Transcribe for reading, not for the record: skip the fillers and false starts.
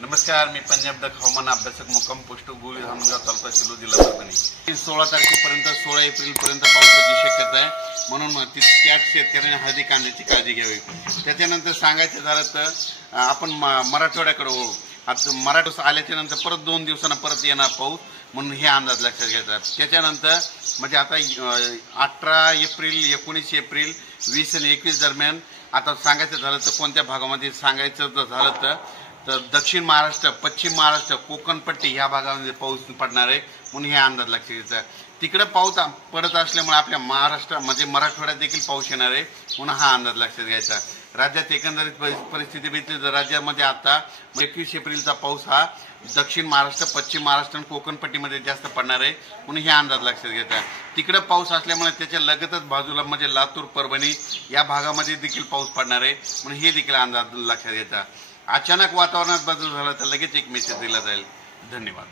नमस्कार, मी पंजाब डक हवामान अभ्यासक मुक्काम पोस्ट गोळी धामणगाव तालुका शिलो जिल्हा परभणी। 16 तारखेपर्यंत 16 एप्रिलपर्यंत पावसाची शक्यता आहे, म्हणून त्याच शेतकऱ्यांनी हळदी कांद्याची काळजी घ्यावी। त्याच्यानंतर सांगायचं झालं तर आपण मराठवाड्याकडे वळू। आता मराठवाड्यात आल्याच्या नंतर परत 2 दिवसांना परत येणार पाऊस, म्हणून हे अंदाज लक्षात घ्यायचा। त्याच्यानंतर म्हणजे आता 18 एप्रिल 19 एप्रिल 20 आणि 21 दरम्यान आता सांगायचं झालं तर कोणत्या भागामध्ये सांगायचं झालं तर दक्षिण महाराष्ट्र, पश्चिम महाराष्ट्र, कोकण पट्टी ह्या भागामध्ये पाऊस पडणार आहे, म्हणून हे अंदाज लक्षात घ्यायचा। तिकडे पाऊस पडत असल्यामुळे आपल्या महाराष्ट्रामध्ये मराठवाड्यात देखील पाऊस येणार आहे, म्हणून हा अंदाज लक्षात घ्यायचा। राज्यात एकंदरीत परिस्थिती बघितली तर राज्यामध्ये आता 21 एप्रिलचा पाऊस हा दक्षिण महाराष्ट्र, पश्चिम महाराष्ट्र आणि कोकण पट्टीमध्ये जास्त पडणार आहे, म्हणून हे अंदाज लक्षात घ्यायचा। तिकडे पाऊस असल्यामुळे त्याच्या लगतच बाजूला म्हणजे लातूर, परभणी या भागामध्ये देखील पाऊस पडणार आहे, म्हणून हे देखील अंदाज लक्षात घ्यायचा। अचानक वातावरणात बदल झाला तर लगेच एक मेसेज दिला जाईल। धन्यवाद।